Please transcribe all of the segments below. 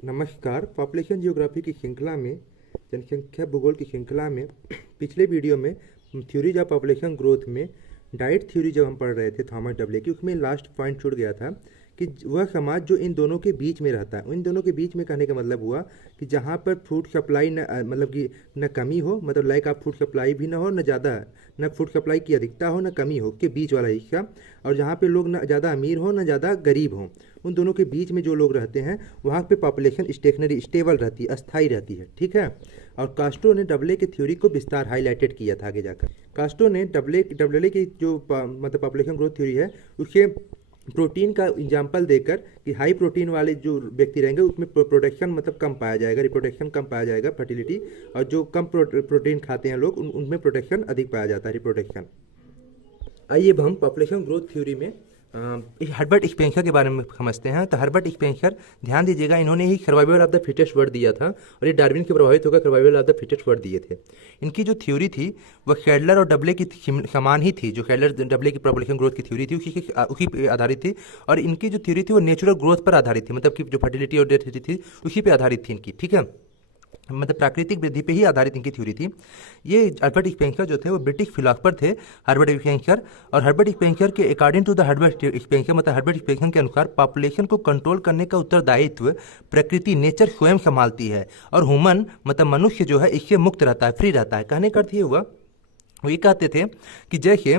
नमस्कार। Population geography की श्रृंखला में, जनसंख्या भूगोल की श्रृंखला में पिछले वीडियो में थ्योरीज ऑफ पॉपुलेशन ग्रोथ में डाइट थ्योरी जब हम पढ़ रहे थे थॉमस डबले की, उसमें लास्ट पॉइंट छूट गया था कि वह समाज जो इन दोनों के बीच में रहता है, इन दोनों के बीच में कहने का मतलब हुआ कि जहाँ पर फूड सप्लाई न मतलब कि न कमी हो, मतलब लाइक ऑफ फूड सप्लाई भी ना हो, न ज़्यादा, न फूड सप्लाई की अधिकता हो, न कमी हो, के बीच वाला हिस्सा। और जहाँ पे लोग न ज़्यादा अमीर हो न ज़्यादा गरीब हो, उन दोनों के बीच में जो लोग रहते हैं वहाँ पे पॉपुलेशन स्टेशनरी स्टेबल रहती है, अस्थायी रहती है। ठीक है। और कास्ट्रो ने डबले की थ्योरी को विस्तार हाईलाइटेड किया था आगे जाकर। कास्ट्रो ने डबले की जो मतलब पॉपुलेशन ग्रोथ थ्योरी है उसके प्रोटीन का एग्जाम्पल देकर कि हाई प्रोटीन वाले जो व्यक्ति रहेंगे उसमें प्रोटेक्शन मतलब कम पाया जाएगा, रिप्रोडक्शन कम पाया जाएगा, फर्टिलिटी, और जो कम प्रोटीन खाते हैं लोग उनमें प्रोटेक्शन अधिक पाया जाता है, रिप्रोडक्शन। आइए अब हम पॉपुलेशन ग्रोथ थ्योरी में हर्बर्ट स्पेंसर के बारे में समझते हैं। तो हर्बर्ट स्पेंसर, ध्यान दीजिएगा, इन्होंने ही survival of the fittest word दिया था और ये डार्विन के प्रभावित होकर survival of the fittest word दिए थे। इनकी जो थ्योरी थी वह शेडलर और डबले की समान ही थी। जो शेडलर डबले की पॉपुलेशन ग्रोथ की थ्योरी थी उसी पे आधारित थी, और इनकी जो थ्योरी थी वो नेचुरल ग्रोथ पर आधारित थी, मतलब कि जो फर्टिलिटी और डेथ थी उसी पे आधारित थी इनकी। ठीक है, मतलब प्राकृतिक वृद्धि पे ही आधारित इनकी थ्योरी थी। ये हर्बर्ट स्पेंसर जो थे वो ब्रिटिश फिलोसफर थे, हर्बर्ट स्पेंसर। और हर्बर्ट स्पेंसर के according to the Herbert Spencer, मतलब हर्बर्ट स्पेंसर के अनुसार पॉपुलेशन को कंट्रोल करने का उत्तरदायित्व प्रकृति, नेचर स्वयं संभालती है, और ह्यूमन मतलब मनुष्य जो है इससे मुक्त रहता है, फ्री रहता है। कहने का अर्थ ये हुआ, वो ये कहते थे कि जैसे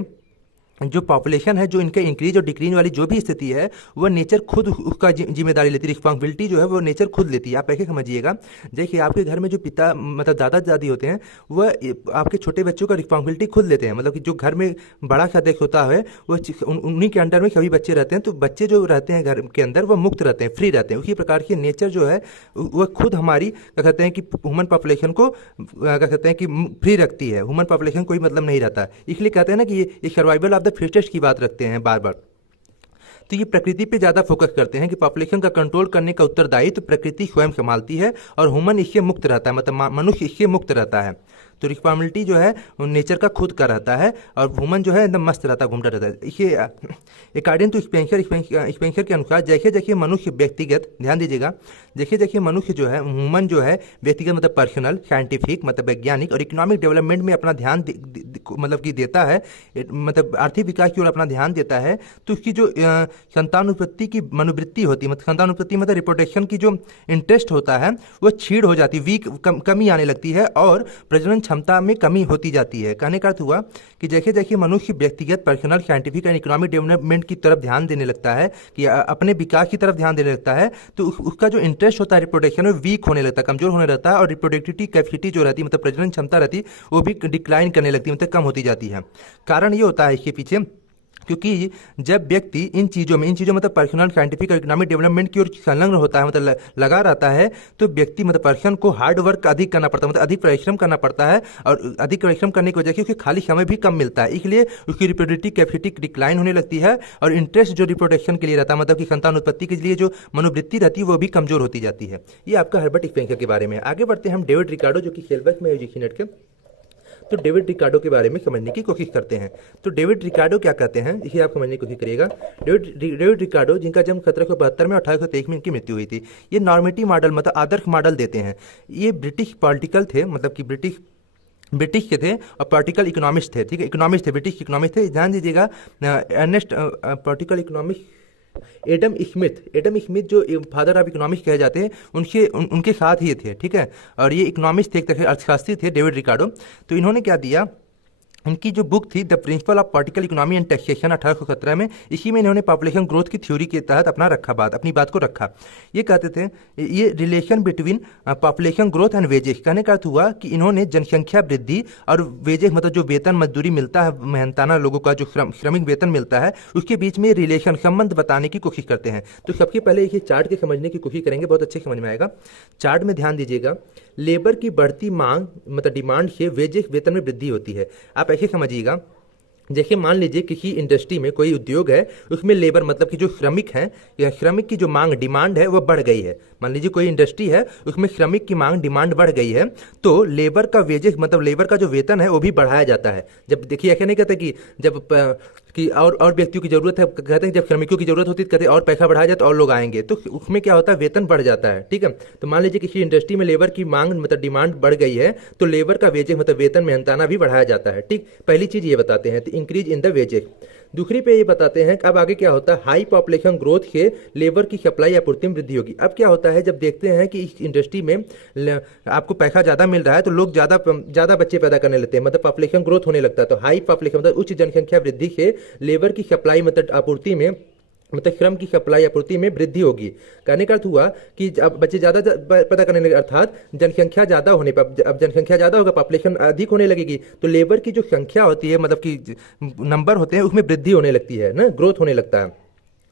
जो पॉपुलेशन है, जो इनके इंक्रीज और डिक्रीज वाली जो भी स्थिति है वह नेचर खुद उसका जिम्मेदारी लेती है, रिस्पॉन्सिबिलिटी जो है वो नेचर खुद लेती है। आप ऐसे समझिएगा, जैसे आपके घर में जो पिता मतलब दादा दादी होते हैं वह आपके छोटे बच्चों का रिस्पॉन्सिबिलिटी खुद लेते हैं, मतलब कि जो घर में बड़ा सदस्य होता है वह उन्हीं के अंडर में सभी बच्चे रहते हैं, तो बच्चे जो रहते हैं घर के अंदर वह मुक्त रहते हैं, फ्री रहते हैं। उसी प्रकार की नेचर जो है वह खुद हमारी क्या कहते हैं कि ह्यूमन पॉपुलेशन को क्या कहते हैं कि फ्री रखती है। ह्यूमन पॉपुलेशन कोई मतलब नहीं रहता, इसलिए कहते हैं ना कि ये सर्वाइवल ऑफ द फिटेस्ट की बात रखते हैं बार बार। तो ये प्रकृति पे ज़्यादा फोकस करते हैं कि पॉपुलेशन का कंट्रोल करने का उत्तरदायित्व प्रकृति स्वयं संभालती है और ह्यूमन इससे मुक्त रहता है, मतलब मनुष्य इससे मुक्त रहता है। तो रिस्पॉन्सिबिलिटी जो है नेचर का खुद का रहता है और ह्यूमन जो है एकदम मस्त रहता है, घूमता रहता है। इसे अकॉर्डिंग टू स्पेंसर के अनुसार जैसे जैसे मनुष्य व्यक्तिगत, ध्यान दीजिएगा, जैसे जैसे मनुष्य जो है ह्यूमन जो है व्यक्तिगत मतलब पर्सनल, साइंटिफिक मतलब वैज्ञानिक और इकोनॉमिक डेवलपमेंट में अपना ध्यान मतलब कि देता है, मतलब आर्थिक विकास की ओर अपना ध्यान देता है, तो उसकी जो संतानोत्पत्ति की मनोवृत्ति होती है, मतलब संतानोत्पत्ति मतलब रिप्रोडक्शन की जो इंटरेस्ट होता है वह क्षीण हो जाती है, वीक कमी आने लगती है और प्रजनन क्षमता में कमी होती जाती है। कहने का अर्थ हुआ कि जैसे जैसे मनुष्य व्यक्तिगत, personal, scientific and economic development की तरफ ध्यान देने लगता है, कि अपने विकास की तरफ ध्यान देने लगता है, तो उसका जो इंटरेस्ट होता है रिप्रोडक्शन में वीक होने लगता है, कमजोर होने लगता है, और रिप्रोडक्टिविटी कैपेसिटी जो रहती है मतलब प्रजनन क्षमता रहती है वो भी डिक्लाइन करने लगती है, मतलब कम होती जाती है। कारण ये होता है इसके पीछे क्योंकि जब व्यक्ति इन चीज़ों मतलब पर्सनल, साइंटिफिक और इकोनॉमिक डेवलपमेंट की ओर संलग्न होता है, मतलब लगा रहता है, तो व्यक्ति मतलब पर्सन को हार्ड वर्क अधिक करना पड़ता है, मतलब अधिक परिश्रम करना पड़ता है, और अधिक परिश्रम करने की वजह से उसके खाली समय भी कम मिलता है, इसलिए उसकी रिप्रोडक्टिव कैपेसिटी डिक्लाइन होने लगती है, और इंटरेस्ट जो रिप्रोडक्शन के लिए रहता है मतलब कि संतान उत्पत्ति के लिए जो मनोवृत्ति रहती है वो भी कमजोर होती जाती है। ये आपका हर्बर्ट स्पेंसर के बारे में। आगे बढ़ते हैं हम डेविड रिकार्डो, जो कि सेल्बस में यूजीसी के, तो डेविड रिकार्डो के बारे में समझने की कोशिश करते हैं। तो डेविड रिकार्डो क्या कहते हैं इसे आप समझने की कोशिश करिएगा। डेविड रिकार्डो, जिनका जन्म 1772 में 1823 में इनकी मृत्यु हुई थी, ये नॉर्मेटिव मॉडल मतलब आदर्श मॉडल देते हैं। ये ब्रिटिश पॉलिटिकल थे, मतलब कि ब्रिटिश के थे और पॉलिटिकल इकोनॉमिस्ट थे। ठीक है, इकोनॉमिस्ट थे, ब्रिटिश इकोनॉमिस्ट थे। ध्यान दीजिएगा, Ernest political economist Adam Smith जो फादर ऑफ इकोनॉमिक्स कहे जाते हैं उनके साथ ही थे। ठीक है, और ये इकोनॉमिस्ट थे, एक तरह अर्थशास्त्री थे डेविड रिकार्डो। तो इन्होंने क्या दिया, इनकी जो बुक थी the principle of political economy and taxation 1817 में, इसी में इन्होंने पॉपुलेशन ग्रोथ की थ्योरी के तहत अपनी बात को रखा। ये कहते थे ये relation between population growth and wages, कहने का अर्थ हुआ कि इन्होंने जनसंख्या वृद्धि और वेजेस मतलब जो वेतन मजदूरी मिलता है मेहनताना लोगों का, जो श्रमिक वेतन मिलता है, उसके बीच में रिलेशन संबंध बताने की कोशिश करते हैं। तो सबसे पहले ये चार्ट के समझने की कोशिश करेंगे, बहुत अच्छे समझ में आएगा। चार्ट में ध्यान दीजिएगा, लेबर की बढ़ती मांग मतलब डिमांड से वेजेस वेतन में वृद्धि होती है। आप ऐसे समझिएगा, जैसे मान लीजिए किसी इंडस्ट्री में कोई उद्योग है, उसमें लेबर मतलब कि जो श्रमिक हैं या श्रमिक की जो मांग डिमांड है वह बढ़ गई है। मान लीजिए कोई इंडस्ट्री है, उसमें श्रमिक की मांग डिमांड बढ़ गई है, तो लेबर का वेजेस मतलब लेबर का जो वेतन है वो भी बढ़ाया जाता है। जब देखिए ऐसे नहीं कहते कि जब कि और व्यक्तियों की जरूरत है, कहते हैं जब श्रमिकों की जरूरत होती है कहते हैं और पैसा बढ़ाया जाए तो और लोग आएंगे, तो उसमें क्या होता है वेतन बढ़ जाता है। ठीक है, तो मान लीजिए किसी इंडस्ट्री में लेबर की मांग मतलब डिमांड बढ़ गई है तो लेबर का वेजेज मतलब वेतन मेहनताना भी बढ़ाया जाता है। ठीक, पहली चीज ये बताते हैं, तो इंक्रीज इन द वेजेज। दूसरी पे ये बताते हैं कि अब आगे क्या होता है, हाई पॉपुलेशन ग्रोथ से लेबर की सप्लाई आपूर्ति में वृद्धि होगी। अब क्या होता है, जब देखते हैं कि इस इंडस्ट्री में आपको पैसा ज़्यादा मिल रहा है तो लोग ज़्यादा बच्चे पैदा करने लगते हैं, मतलब पॉपुलेशन ग्रोथ होने लगता है। तो हाई पॉपुलेशन मतलब उच्च जनसंख्या वृद्धि से लेबर की सप्लाई मतलब आपूर्ति में मतलब श्रम की सप्लाई आपूर्ति में वृद्धि होगी। कहने का अर्थ हुआ कि अब बच्चे ज़्यादा पैदा करने लगे, अर्थात जनसंख्या ज़्यादा होने पर अब जनसंख्या ज़्यादा होगा, पॉपुलेशन अधिक होने लगेगी, तो लेबर की जो संख्या होती है मतलब कि नंबर होते हैं उसमें वृद्धि होने लगती है ना, ग्रोथ होने लगता है।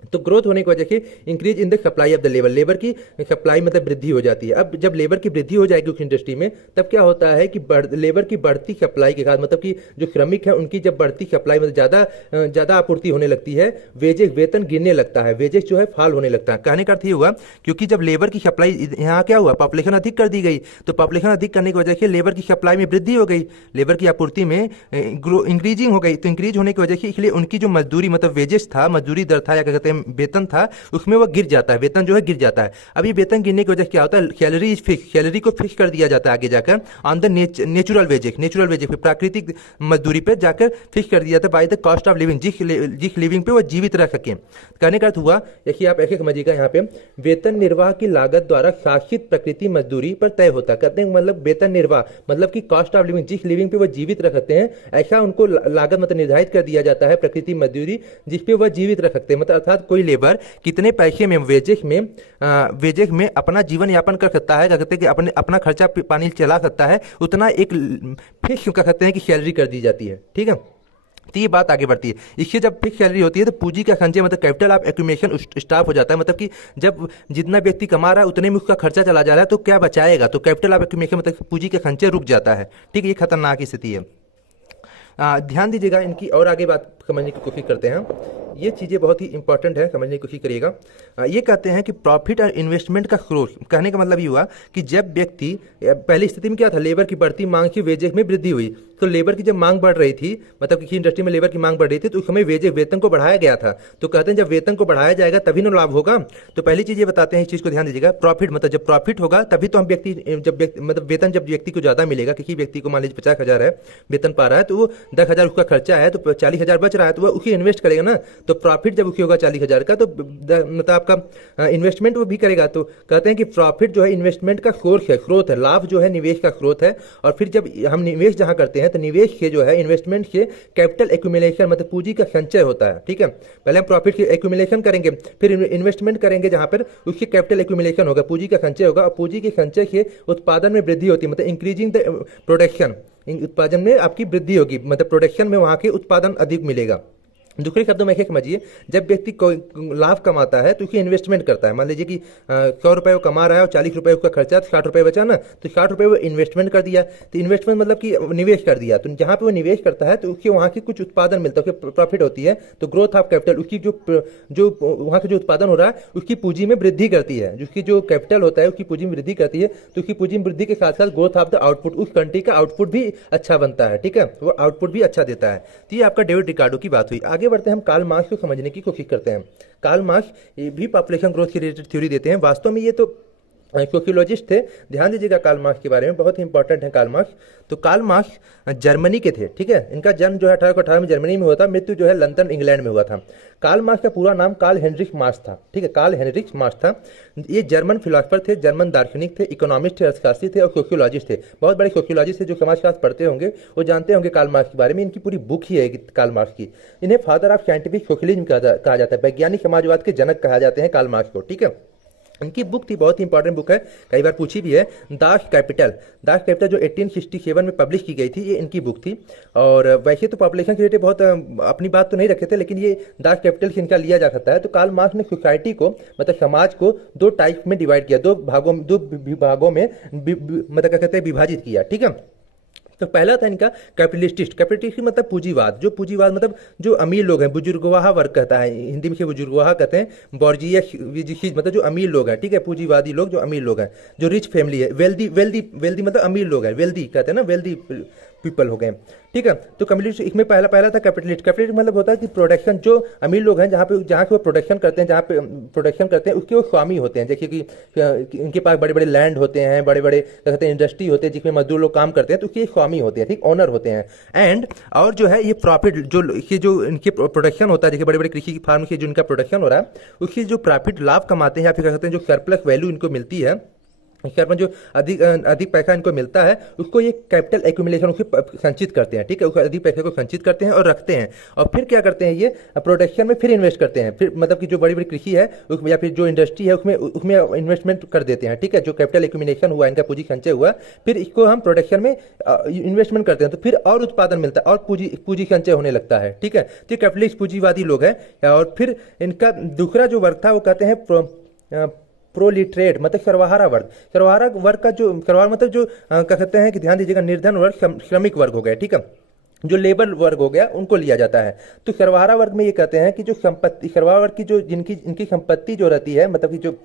तो ग्रोथ होने की वजह से increase in the supply of the labour, labour की सप्लाई मतलब वृद्धि हो जाती है। अब जब लेबर की वृद्धि हो जाएगी उस इंडस्ट्री में तब क्या होता है कि लेबर की बढ़ती सप्लाई के साथ मतलब कि जो श्रमिक है उनकी जब बढ़ती सप्लाई मतलब ज़्यादा आपूर्ति होने लगती है, वेजेस वेतन गिरने लगता है, वेजेस जो है फॉल होने लगता है। कहने का अर्थ ये हुआ क्योंकि जब लेबर की सप्लाई यहाँ क्या हुआ, पॉपुलेशन अधिक कर दी गई, तो पॉपुलेशन अधिक करने की वजह से लेबर की सप्लाई में वृद्धि हो गई, लेबर की आपूर्ति में इंक्रीजिंग हो गई। तो इंक्रीज होने की वजह से इसलिए उनकी जो मजदूरी मतलब वेजेस था, मजदूरी दर था या क्या कहते हैं वेतन था, उसमें वो गिर जाता है, वेतन जो है गिर जाता है। अभी वेतन गिरने की वजह से क्या होता है, सैलरी इज फिक्स, सैलरी को फिक्स कर दिया जाता है आगे जाकर on the natural wages, natural wages पे प्राकृतिक मजदूरी पे जाकर फिक्स कर दिया जाता है by the cost of living, जिस लिविंग पे वो जीवित रह सके। कहने का अर्थ हुआ, देखिए आप ऐसे समझिएगा यहाँ पे वेतन निर्वाह की लागत द्वारा शासित प्रकृति मजदूरी पर तय होता है। कहते हैं मतलब वेतन निर्वाह मतलब कि कॉस्ट ऑफ लिविंग, जिस लिविंग पे वो जीवित रह सकते हैं ऐसा उनको लागत मतलब निर्धारित कर दिया जाता है प्रकृति मजदूरी जिसपे वह जीवित रह सकते हैं। मतलब अर्थात कोई लेबर कितने पैसे में वेजेस में अपना जीवन यापन कर सकता है, कहते हैं कि अपना खर्चा पानी चला सकता है, उतना एक फिक्स कह सकते हैं कि सैलरी कर दी जाती है। ठीक है, तो ये बात आगे बढ़ती है। इससे जब फिक्स सैलरी होती है तो पूंजी का संचय मतलब कैपिटल ऑफ एक्यूमुलेशन स्टॉप हो जाता है, मतलब कि जब जितना व्यक्ति कमा रहा है उतने में उसका खर्चा चला जा रहा है तो क्या बचाएगा, तो कैपिटल ऑफ एक्यूमुलेशन मतलब पूंजी का संचय रुक जाता है। ठीक है, ये खतरनाक स्थिति है। ध्यान दीजिएगा, इनकी और आगे बात समझने की कोशिश करते हैं। ये चीज़ें बहुत ही इंपॉर्टेंट है, समझने की कोशिश करिएगा। ये कहते हैं कि प्रॉफिट और इन्वेस्टमेंट का स्रोत, कहने का मतलब ये हुआ कि जब व्यक्ति पहली स्थिति में क्या था, लेबर की बढ़ती मांग की वेजेस में वृद्धि हुई, तो लेबर की जब मांग बढ़ रही थी मतलब किसी इंडस्ट्री में लेबर की मांग बढ़ रही थी तो उस समय वेतन को बढ़ाया गया था। तो कहते हैं जब वेतन को बढ़ाया जाएगा तभी ना लाभ होगा। तो पहली चीज़ ये बताते हैं, इस चीज़ को ध्यान दीजिएगा, प्रॉफिट मतलब जब प्रॉफिट होगा तभी तो हम मतलब वेतन जब व्यक्ति को ज़्यादा मिलेगा, किसी व्यक्ति को मान लीजिए 50,000 है वेतन पा रहा है तो वो 10,000 उसका खर्चा है तो 40,000 बच रहा है तो वह उसी इन्वेस्ट करेगा ना। तो प्रॉफिट जब उसकी होगा 40,000 का तो मतलब आपका इन्वेस्टमेंट वो भी करेगा। तो कहते हैं कि प्रॉफिट जो है इन्वेस्टमेंट का स्रोत है, लाभ जो है निवेश का स्रोत है। और फिर जब हम निवेश जहाँ करते हैं तो निवेश के जो है इन्वेस्टमेंट से कैपिटल एक्यूमुलेशन मतलब पूंजी का संचय होता है। ठीक है, पहले हम प्रॉफिट की एक्यूमुलेशन करेंगे फिर इन्वेस्टमेंट करेंगे जहाँ पर उसकी कैपिटल एक्यूमुलेशन होगा, पूंजी का संचय होगा और पूंजी के संचय से उत्पादन में वृद्धि होती है, मतलब इंक्रीजिंग द प्रोडक्शन, उत्पादन में आपकी वृद्धि होगी, मतलब प्रोडक्शन में वहाँ के उत्पादन अधिक मिलेगा। दूसरे शब्दों में समझिए, जब व्यक्ति लाभ कमाता है तो उसकी इन्वेस्टमेंट करता है। मान लीजिए कि 100 रुपये वो कमा रहा है और 40 रुपये उसका खर्चा, तो 60 रुपये बचा ना, तो 60 रुपये वो इन्वेस्टमेंट कर दिया। तो इन्वेस्टमेंट मतलब कि निवेश कर दिया, तो जहाँ पे वो निवेश करता है तो उसके वहाँ की कुछ उत्पादन मिलता है, उसके प्रॉफिट होती है। तो ग्रोथ ऑफ कैपिटल, उसकी जो वहाँ का जो उत्पादन हो रहा है उसकी पूंजी में वृद्धि करती है, जिसकी जो कैपिटल होता है उसकी पूंजी में वृद्धि करती है। तो उसकी पूंजी में वृद्धि के साथ साथ ग्रोथ ऑफ द आउटपुट, उस कंट्री का आउटपुट भी अच्छा बनता है। ठीक है, वो आउटपुट भी अच्छा देता है। तो ये आपका डेविड रिकार्डो की बात हुई। आगे बढ़ते हैं, हम कार्ल मार्क्स को समझने की कोशिश करते हैं। कार्ल मार्क्स भी पॉपुलेशन ग्रोथ की रिलेटेड थ्योरी देते हैं। वास्तव में ये तो सोशियोलॉजिस्ट थे, ध्यान दीजिएगा कार्ल मार्क्स के बारे में, बहुत ही इंपॉर्टेंट है कार्ल मार्क्स। तो कार्ल मार्क्स जर्मनी के थे। ठीक है, इनका जन्म जो है 1818 में जर्मनी में हुआ था, मृत्यु जो है लंदन इंग्लैंड में हुआ था। कार्ल मार्क्स का पूरा नाम कार्ल हेनरिच मार्क्स था। ठीक है, कार्ल हेनरिच मार्क्स था। ये जर्मन फिलोसफर थे, जर्मन दार्शनिक थे, इकोनॉमिस्ट थे, अर्थशास्त्री थे और सोशियोलॉजिस्ट थे। बहुत बड़े सोशियोलॉजिस्ट थे, जो समाजशास्त्र पढ़ते होंगे वो जानते होंगे कार्ल मार्क्स के बारे में। इनकी पूरी बुक ही है कार्ल मार्क्स की। इन्हें फादर ऑफ साइंटिफिक सोशलिज्म कहा जाता है, वैज्ञानिक समाजवाद के जनक कहा जाते हैं कार्ल मार्क्स को। ठीक है, इनकी बुक थी, बहुत ही इंपॉर्टेंट बुक है, कई बार पूछी भी है, दास कैपिटल जो 1867 में पब्लिश की गई थी, ये इनकी बुक थी। और वैसे तो पॉपुलेशन के रिलेटेड बहुत अपनी बात तो नहीं रखे थे, लेकिन ये दास कैपिटल से इनका लिया जा सकता है। तो कार्ल मार्क्स ने सोसाइटी को मतलब समाज को दो टाइप में डिवाइड किया, दो विभागों में मतलब क्या कहते हैं विभाजित किया। ठीक है, तो पहला था इनका कैपिटलिस्ट मतलब पूंजीवाद, जो पूंजीवाद मतलब जो अमीर लोग हैं, बुजुर्गवाहा वर्ग कहता है, हिंदी में से बुजुर्गवाहा कहते हैं, बॉर्जियस मतलब जो अमीर लोग हैं। ठीक है, पूंजीवादी लोग जो अमीर लोग हैं, जो रिच फैमिली है, वेल्दी मतलब अमीर लोग हैं, वेल्दी कहते हैं ना, वेल्दी पीपल हो गए। ठीक है, तो कम्युनिस्ट इसमें पहला पहला था कैपिटलिस्ट। कैपिटलिस्ट मतलब होता है कि प्रोडक्शन, जो अमीर लोग हैं जहाँ पे वो प्रोडक्शन करते हैं, जहाँ पे प्रोडक्शन करते हैं उसके वो स्वामी होते हैं। देखिए कि इनके पास बड़े बड़े लैंड होते हैं, बड़े बड़े क्या कहते हैं इंडस्ट्री होते हैं जिसमें मजदूर लोग काम करते हैं, तो उसके स्वामी होते हैं, ठीक, ओनर होते हैं। एंड और जो है ये प्रॉफिट जो इनके प्रोडक्शन होता है, देखिए बड़े बड़े कृषि की फार्म से जो इनका प्रोडक्शन हो रहा है उसकी जो प्रॉफिट लाभ कमाते हैं या फिर क्या कहते हैं जो सरप्लस वैल्यू इनको मिलती है, इसके में जो अधिक अधिक पैसा इनको मिलता है उसको ये कैपिटल एक्यूमुलेशन उसके संचित करते हैं। ठीक है, उस अधिक पैसे को संचित करते हैं और रखते हैं, और फिर क्या करते हैं ये प्रोडक्शन में फिर इन्वेस्ट करते हैं। फिर मतलब कि जो बड़ी बड़ी कृषि है या फिर जो इंडस्ट्री है उसमें उसमें इन्वेस्टमेंट कर देते हैं। ठीक है, जो कैपिटल एक्यूमुलेशन हुआ, इनका पूंजी संचय हुआ, फिर इसको हम प्रोडक्शन में इन्वेस्टमेंट करते हैं, तो फिर और उत्पादन मिलता है और पूंजी संचय होने लगता है। ठीक है, तो कैपिटलिस्ट पूंजीवादी लोग हैं। और फिर इनका दूसरा जो वर्ग था वो कहते हैं प्रोलिटरेट, मतलब सर्वहारा वर्ग। सर्वहारा वर्ग का जो सर्वहारा मतलब जो क्या कहते हैं कि ध्यान दीजिएगा, निर्धन वर्ग श्रमिक वर्ग हो गया। ठीक है, जो लेबर वर्ग हो गया उनको लिया जाता है। तो सर्वहारा वर्ग में ये कहते हैं कि जो संपत्ति, सर्वहारा वर्ग की जो इनकी संपत्ति जो रहती है, मतलब कि जो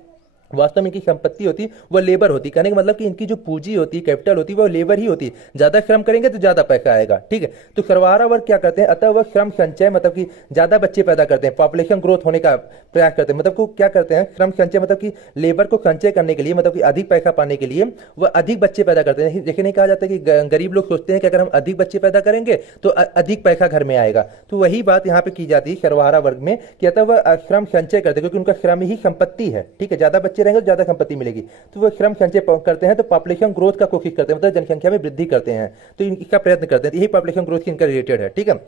वास्तव में इनकी संपत्ति होती वो लेबर होती। कहने का मतलब कि इनकी जो पूंजी होती, कैपिटल होती, वो लेबर ही होती। ज्यादा श्रम करेंगे तो ज्यादा पैसा आएगा। ठीक है, तो सर्वहारा वर्ग क्या करते हैं, अतः वह श्रम संचय मतलब कि ज्यादा बच्चे पैदा करते हैं, पॉपुलेशन ग्रोथ होने का प्रयास करते हैं। मतलब को क्या करते हैं, श्रम संचय मतलब कि लेबर को संचय करने के लिए, मतलब कि अधिक पैसा पाने के लिए वह अधिक बच्चे पैदा करते हैं। देखिए नहीं कहा जाता कि गरीब लोग सोचते हैं कि अगर हम अधिक बच्चे पैदा करेंगे तो अधिक पैसा घर में आएगा। तो वही बात यहाँ पे की जाती है सर्वहारा वर्ग में कि अतः वह श्रम संचय करते हैं, क्योंकि उनका श्रम ही संपत्ति है। ठीक है, ज्यादा बच्चे रहेंगे तो ज्यादा संपत्ति मिलेगी, तो वो श्रम संचय करते हैं, तो पॉपुलेशन ग्रोथ का कोशिश करते हैं, मतलब जनसंख्या में वृद्धि करते हैं, तो इनका प्रयत्न करते हैं। यही पॉपुलेशन ग्रोथ की इनका रिलेटेड है। ठीक है,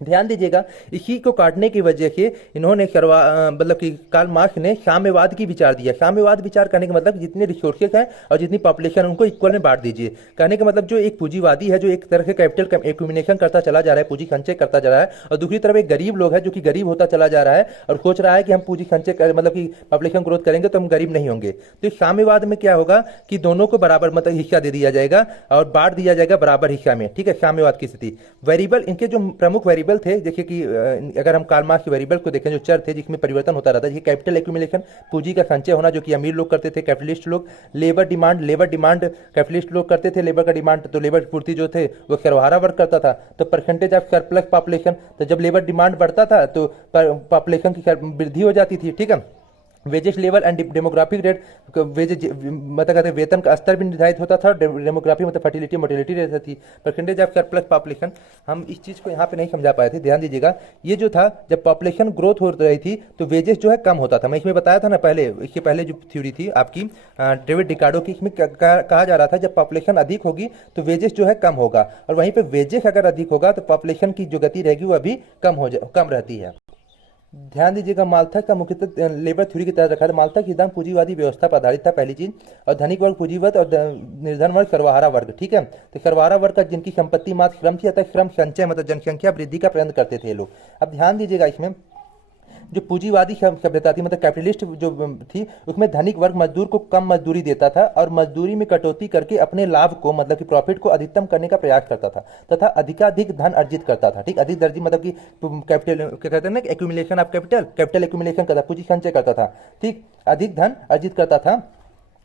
ध्यान दीजिएगा, इसी को काटने की वजह से इन्होंने मतलब कि कार्ल मार्क्स ने साम्यवाद की विचार दिया। साम्यवाद विचार करने का मतलब जितने रिसोर्सेज हैं और जितनी पॉपुलेशन उनको इक्वल में बांट दीजिए। कहने का मतलब जो एक पूंजीवादी है जो एक तरह से कैपिटल एक्यूमुलेशन करता चला जा रहा है, पूंजी संचय करता जा रहा है, और दूसरी तरफ एक गरीब लोग है जो कि गरीब होता चला जा रहा है और सोच रहा है कि हम पूंजी संचय मतलब कि पॉपुलेशन ग्रोथ करेंगे तो हम गरीब नहीं होंगे। तो इस साम्यवाद में क्या होगा कि दोनों को बराबर मतलब हिस्सा दे दिया जाएगा और बांट दिया जाएगा बराबर हिस्सा में। ठीक है, साम्यवाद की स्थिति। वेरिएबल, इनके जो प्रमुख वेरिएबल थे, देखिए कि अगर हम कार्ल मार्क्स के वेरिएबल को देखें, जो चर थे जिसमें परिवर्तन होता रहता है, कैपिटल एक्यूमुलेशन पूंजी का संचय होना जो कि अमीर लोग करते थे, कैपिटलिस्ट लोग। लेबर डिमांड कैपिटलिस्ट लोग करते थे, लेबर का डिमांड, तो लेबर पूर्ति जो थे वो सर्वहारा वर्ग करता था। तो परसेंटेज ऑफ सरप्लस पॉपुलेशन, तो जब लेबर डिमांड बढ़ता था तो पॉपुलेशन की वृद्धि हो जाती थी। ठीक है, wages level and demographic rate, wages मतलब कहते हैं वेतन का स्तर भी निर्धारित होता था, डेमोग्राफी मतलब फर्टिलिटी मोटिलिटी रहती थी, परसेंटेज ऑफ सरप्लस पॉपुलेशन। हम इस चीज़ को यहाँ पे नहीं समझा पाए थे, ध्यान दीजिएगा। ये जो था जब पॉपुलेशन ग्रोथ हो रही थी तो वेजेस जो है कम होता था। मैं इसमें बताया था ना पहले, इसके पहले जो थ्योरी थी आपकी डेविड रिकार्डो की, इसमें कहा जा रहा था जब पॉपुलेशन अधिक होगी तो वेजेस जो है कम होगा, और वहीं पर वेजेस अगर अधिक होगा तो पॉपुलेशन की जो गति रहेगी वो अभी कम रहती है। ध्यान दीजिएगा, माल्थक का मुख्यतः लेबर थ्योरी की तरह रखा था। माल्थक की सिद्धांत पूंजीवादी व्यवस्था पर आधारित था, पहली चीज, और धनिक वर्ग पूंजीवत और निर्धन वर्ग सर्वहारा वर्ग। ठीक है, तो सर्वहारा वर्ग का जिनकी संपत्ति मात्र श्रम थी, अतः श्रम संचय मतलब जनसंख्या वृद्धि का प्रयत्न करते थे लोग। अब ध्यान दीजिएगा, इसमें जो पूंजीवादी सभ्यता थी मतलब कैपिटलिस्ट जो थी, उसमें धनिक वर्ग मजदूर को कम मजदूरी देता था और मजदूरी में कटौती करके अपने लाभ को मतलब कि प्रॉफिट को अधिकतम करने का प्रयास करता था तथा अधिकाधिक धन अर्जित करता था। ठीक, अधिक दर्जी मतलब कि कैपिटल क्या कहते हैं ना, एक्यूमुलेशन ऑफ कैपिटल एक्यूमुलेशन करता, पूंजी संचय करता था। ठीक, अधिक धन अर्जित करता था।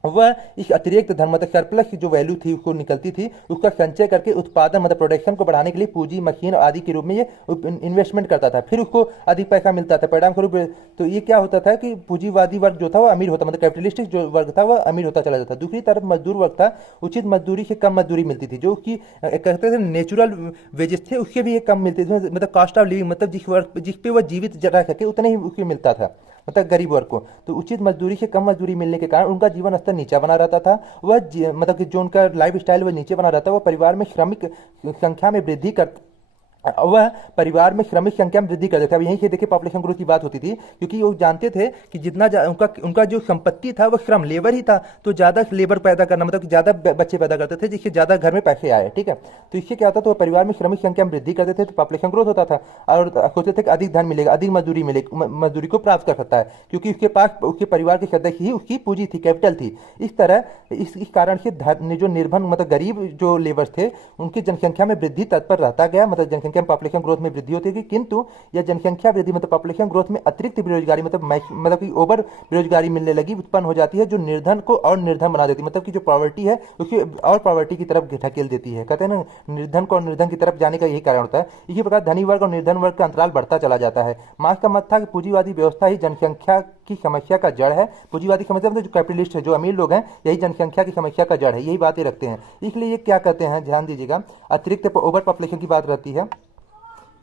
वह इस अतिरिक्त धन मतलब सरप्लस की जो वैल्यू थी उसको निकलती थी, उसका संचय करके उत्पादन मतलब प्रोडक्शन को बढ़ाने के लिए पूंजी, मशीन आदि के रूप में ये इन्वेस्टमेंट करता था, फिर उसको अधिक पैसा मिलता था परिणाम स्वरूप। तो ये क्या होता था कि पूंजीवादी वर्ग जो था वो अमीर होता, मतलब कैपिटलिस्टिक जो वर्ग था वह अमीर होता चला जाता। दूसरी तरफ मजदूर वर्ग था, उचित मजदूरी से कम मजदूरी मिलती थी, जो उसकी कहते थे नेचुरल वेजेस थे उसके भी कम मिलते थे, मतलब कॉस्ट ऑफ लिविंग मतलब जिस पे वह जीवित रह सके उतना ही उसको मिलता था, मतलब गरीब वर्ग को। तो उचित मजदूरी से कम मजदूरी मिलने के कारण उनका जीवन स्तर नीचा बना रहता था। वह मतलब कि जो उनका लाइफ स्टाइल वह नीचे बना रहता, वह परिवार में श्रमिक संख्या में वृद्धि कर वह परिवार में श्रमिक संख्या में वृद्धि कर देता है। यहीं से देखिए पॉपुलेशन ग्रोथ की बात होती थी, क्योंकि वो जानते थे कि जितना उनका जो संपत्ति था वो श्रम लेबर ही था, तो ज्यादा लेबर पैदा करना मतलब कि ज्यादा बच्चे पैदा करते थे जिससे ज्यादा घर में पैसे आए। ठीक है, तो इससे क्या होता था, तो परिवार में श्रमिक संख्या में वृद्धि करते थे तो पॉपुलेशन ग्रोथ होता था, और सोचते थे कि अधिक धन मिलेगा, अधिक मजदूरी मजदूरी को प्राप्त कर सकता है, क्योंकि उसके पास उसके परिवार के सदस्य ही उसकी पूंजी थी, कैपिटल थी। इस तरह इस कारण से जो निर्भर मतलब गरीब जो लेबर थे उनकी जनसंख्या में वृद्धि तत्पर रहता गया, मतलब जनसंख्या जनसंख्या पॉपुलेशन ग्रोथ में वृद्धि होती है, किंतु यह जनसंख्या वृद्धि मतलब पॉपुलेशन ग्रोथ में अतिरिक्त बेरोजगारी मतलब कि ओवर बेरोजगारी मिलने लगी उत्पन्न हो जाती है, जो निर्धन को और निर्धन बना देती है, मतलब कि जो पॉवर्टी है उसकी और पॉवर्टी की तरफ ढकेल देती है। कहते हैं ना, निर्धन को और निर्धन की तरफ जाने का यही कारण होता है। इसी प्रकार धनी वर्ग और निर्धन वर्ग का अंतराल बढ़ता चला जाता है। मार्क्स का मत था कि पूंजीवादी व्यवस्था ही जनसंख्या की समस्या का जड़ है। पूंजीवादी समस्या मतलब जो कैपिटलिस्ट है, जो अमीर लोग हैं, यही जनसंख्या की समस्या का जड़ है, यही बातें रखते हैं। इसलिए ये क्या कहते हैं, ध्यान दीजिएगा, अतिरिक्त ओवर पॉपुलेशन की बात रहती है।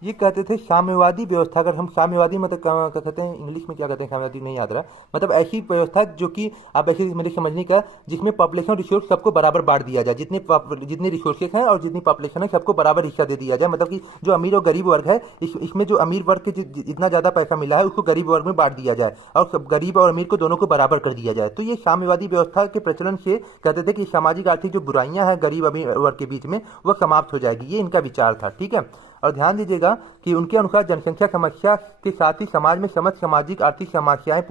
ये कहते थे साम्यवादी व्यवस्था। अगर हम साम्यवादी मतलब क्या कहते हैं, इंग्लिश में क्या कहते हैं, साम्यवादी नहीं याद रहा, मतलब ऐसी व्यवस्था जो कि आप ऐसे मेरे समझने का, जिसमें पॉपुलेशन रिसोर्स सबको बराबर बांट दिया जाए, जितनी रिसोर्सेज हैं और जितनी पॉपुलेशन है सबको बराबर हिस्सा दे दिया जाए। मतलब कि जो अमीर और गरीब वर्ग है, इसमें जो अमीर वर्ग के जितना ज़्यादा पैसा मिला है उसको गरीब वर्ग में बांट दिया जाए और गरीब और अमीर को दोनों को बराबर कर दिया जाए। तो ये साम्यवादी व्यवस्था के प्रचलन से कहते थे कि सामाजिक आर्थिक जो बुराइयां हैं गरीब अमीर वर्ग के बीच में, वह समाप्त हो जाएगी। ये इनका विचार था, ठीक है। और ध्यान दीजिएगा कि उनके अनुसार जनसंख्या समस्या के साथ ही समाज में समस्त सामाजिक आर्थिक समस्याएं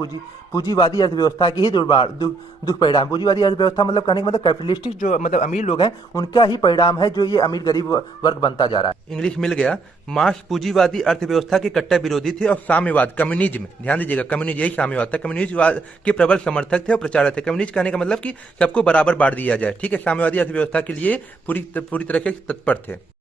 पूंजीवादी अर्थव्यवस्था की ही दुष्परिणाम। पूंजीवादी अर्थव्यवस्था मतलब कहने का मतलब कैपिटलिस्टिक जो मतलब अमीर लोग हैं उनका ही परिणाम है, जो ये अमीर गरीब वर्ग बनता जा रहा है। इंग्लिश मिल गया। मार्क्स पूंजीवादी अर्थव्यवस्था के कट्टर विरोधी थे और साम्यवाद कम्युनिज्म, ध्यान दीजिएगा, कम्युनिज्म यही साम्यवाद था, कम्युनिज्म के प्रबल समर्थक थे और प्रचारक थे। कम्युनिज्म कहने का मतलब कि सबको बराबर बांट दिया जाए, ठीक है। साम्यवादी अर्थव्यवस्था के लिए पूरी तरह से तत्पर थे।